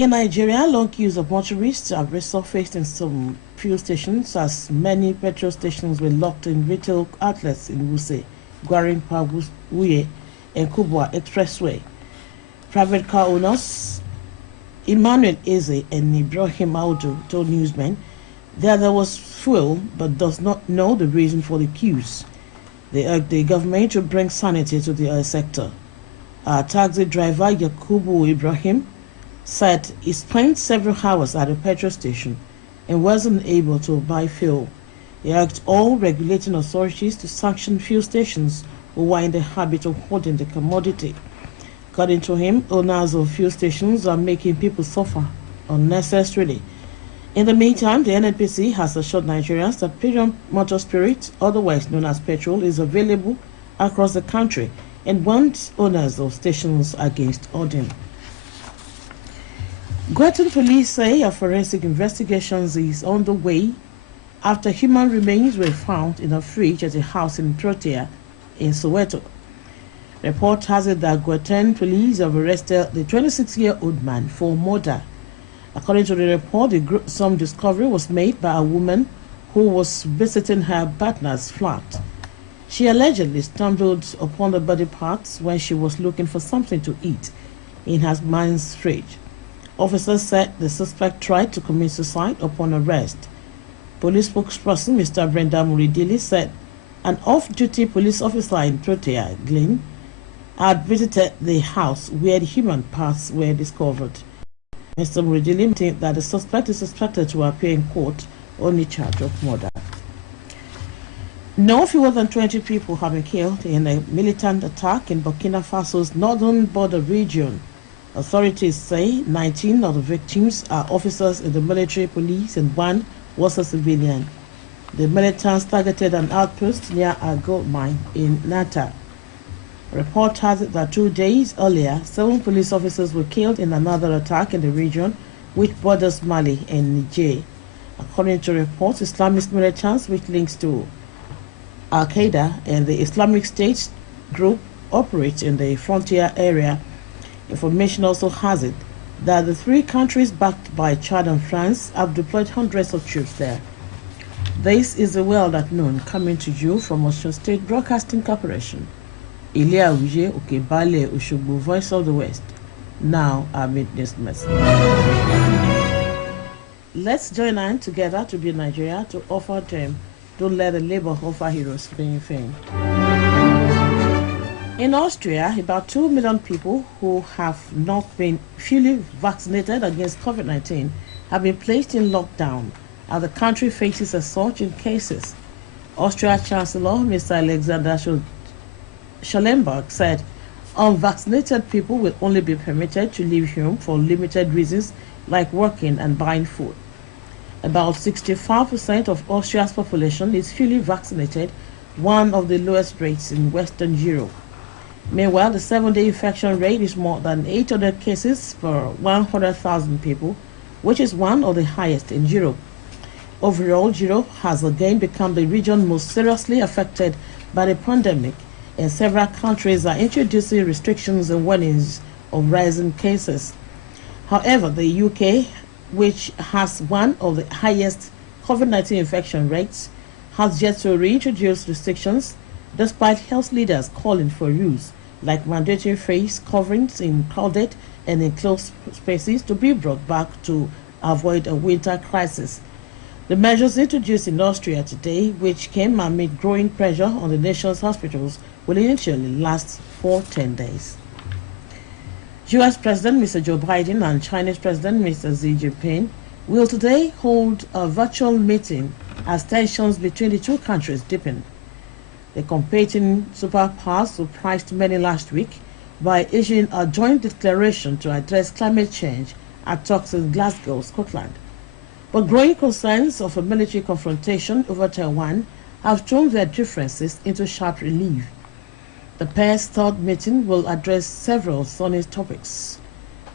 In Nigeria, long queues of motorists have resurfaced in some fuel stations as many petrol stations were locked in retail outlets in Wuse, Gwarinpa, Wuye, and Kubwa Expressway. Private car owners Emmanuel Eze and Ibrahim Audu told newsmen that there was fuel but does not know the reason for the queues. They urged the government to bring sanity to the oil sector. Our taxi driver Yakubu Ibrahim said he spent several hours at a petrol station and wasn't able to buy fuel. He urged all regulating authorities to sanction fuel stations who are in the habit of hoarding the commodity. According to him, owners of fuel stations are making people suffer unnecessarily. In the meantime, the NNPC has assured Nigerians that premium motor spirit, otherwise known as petrol, is available across the country and warns owners of stations against hoarding. Guatemala police say a forensic investigation is on the way after human remains were found in a fridge at a house in Protea in Soweto. Report has it that Guatemala police have arrested the 26-year-old man for murder. According to the report, the gruesome discovery was made by a woman who was visiting her partner's flat. She allegedly stumbled upon the body parts when she was looking for something to eat in her man's fridge. Officers said the suspect tried to commit suicide upon arrest. Police spokesperson Mr. Brenda Muridili said an off-duty police officer in Protea, Glen, had visited the house where the human parts were discovered. Mr. Muridili thinks that the suspect is suspected to appear in court on the charge of murder. No fewer than 20 people have been killed in a militant attack in Burkina Faso's northern border region. Authorities say 19 of the victims are officers in the military police and one was a civilian. The militants targeted an outpost near a gold mine in Nata. Report has it that 2 days earlier, 7 police officers were killed in another attack in the region which borders Mali and Niger. According to reports, Islamist militants which links to Al-Qaeda and the Islamic State group operate in the frontier area. Information also has it that the 3 countries backed by Chad and France have deployed hundreds of troops there. This is the world at noon coming to you from Osun State Broadcasting Corporation. Ilya Uje Okebale Oshogbo, Voice of the West. Now amid this message. Let's join hands together to build Nigeria, to offer them. Don't let the labor of our heroes being fame. In Austria, about 2 million people who have not been fully vaccinated against COVID-19 have been placed in lockdown as the country faces a surge in cases. Austria Chancellor Mr. Alexander Schallenberg said unvaccinated people will only be permitted to leave home for limited reasons like working and buying food. About 65% of Austria's population is fully vaccinated, one of the lowest rates in Western Europe. Meanwhile, the 7-day infection rate is more than 800 cases per 100,000 people, which is one of the highest in Europe. Overall, Europe has again become the region most seriously affected by the pandemic, and several countries are introducing restrictions and warnings of rising cases. However, the UK, which has one of the highest COVID-19 infection rates, has yet to reintroduce restrictions despite health leaders calling for rules like mandatory face coverings in crowded and enclosed spaces to be brought back to avoid a winter crisis. The measures introduced in Austria today, which came amid growing pressure on the nation's hospitals, will initially last for 10 days. U.S. President Mr. Joe Biden and Chinese President Mr. Xi Jinping will today hold a virtual meeting as tensions between the two countries deepen. The competing superpowers surprised many last week by issuing a joint declaration to address climate change at talks in Glasgow, Scotland. But growing concerns of a military confrontation over Taiwan have thrown their differences into sharp relief. The pairs' third meeting will address several thorny topics.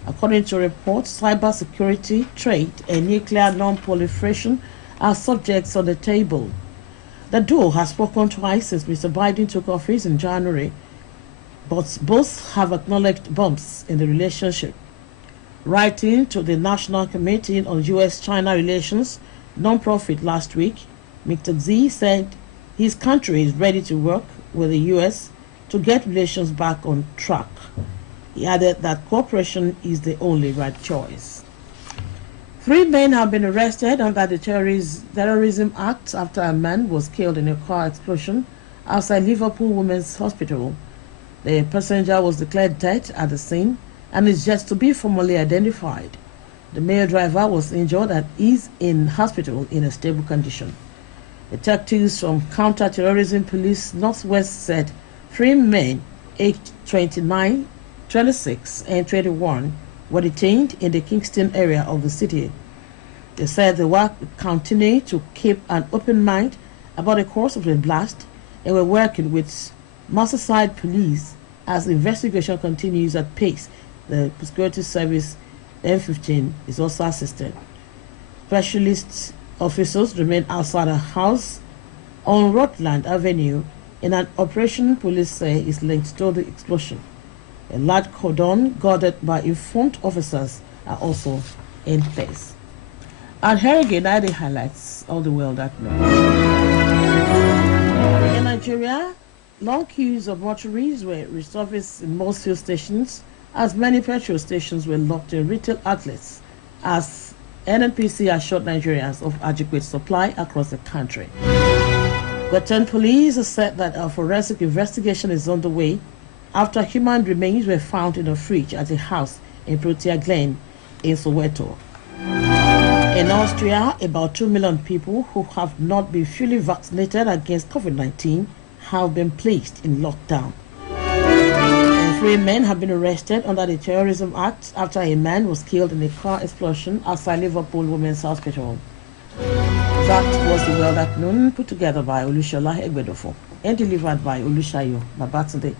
According to reports, cybersecurity, trade, and nuclear non-proliferation are subjects on the table. The duo has spoken twice since Mr. Biden took office in January, but both have acknowledged bumps in the relationship. Writing to the National Committee on U.S.-China Relations nonprofit last week, Mr. Xi said his country is ready to work with the U.S. to get relations back on track. He added that cooperation is the only right choice. 3 men have been arrested under the Terrorism Act after a man was killed in a car explosion outside Liverpool Women's Hospital. The passenger was declared dead at the scene and is yet to be formally identified. The male driver was injured and is in hospital in a stable condition. Detectives from Counter-Terrorism Police Northwest said 3 men aged 29, 26 and 21 were detained in the Kingston area of the city. They said they were continuing to keep an open mind about the cause of the blast and were working with Merseyside Police as the investigation continues at pace. The Security Service M15 is also assisted. Specialist officers remain outside a house on Rutland Avenue in an operation police say is linked to the explosion. A large cordon guarded by informed officers are also in place. And here again are the highlights of the world at noon. In Nigeria, long queues of mortuaries were resurfaced in most fuel stations as many petrol stations were locked in retail outlets as NNPC assured Nigerians of adequate supply across the country. Gauteng police have said that a forensic investigation is underway after human remains were found in a fridge at a house in Protea Glen in Soweto. In Austria, about 2 million people who have not been fully vaccinated against COVID-19 have been placed in lockdown. And 3 men have been arrested under the Terrorism Act after a man was killed in a car explosion outside Liverpool Women's Hospital. That was the World at Noon, put together by Olushola Egbedofo and delivered by Olushayo Babatunde.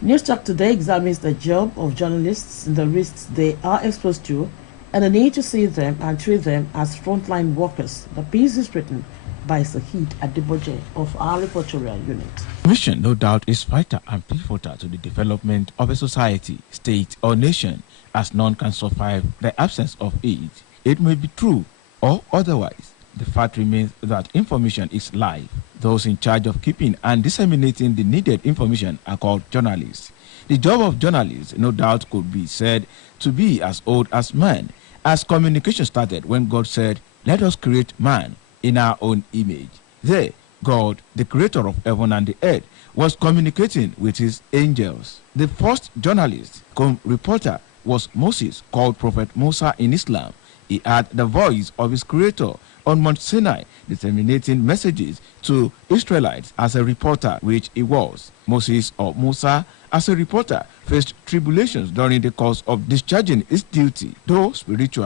News Talk today examines the job of journalists and the risks they are exposed to and the need to see them and treat them as frontline workers. The piece is written by Sahid Adeboje of our reportorial unit. Mission, no doubt, is vital and pivotal to the development of a society, state, or nation, as none can survive the absence of it. It may be true or otherwise. The fact remains that information is life. Those in charge of keeping and disseminating the needed information are called journalists. The job of journalists, no doubt, could be said to be as old as man, as communication started when God said, "Let us create man in our own image." There, God, the creator of heaven and the earth, was communicating with his angels. The first journalist, reporter, was Moses, called Prophet Musa in Islam. He had the voice of his creator on Mount Sinai, disseminating messages to Israelites as a reporter, which he was. Moses, or Musa, as a reporter, faced tribulations during the course of discharging his duty, though spiritual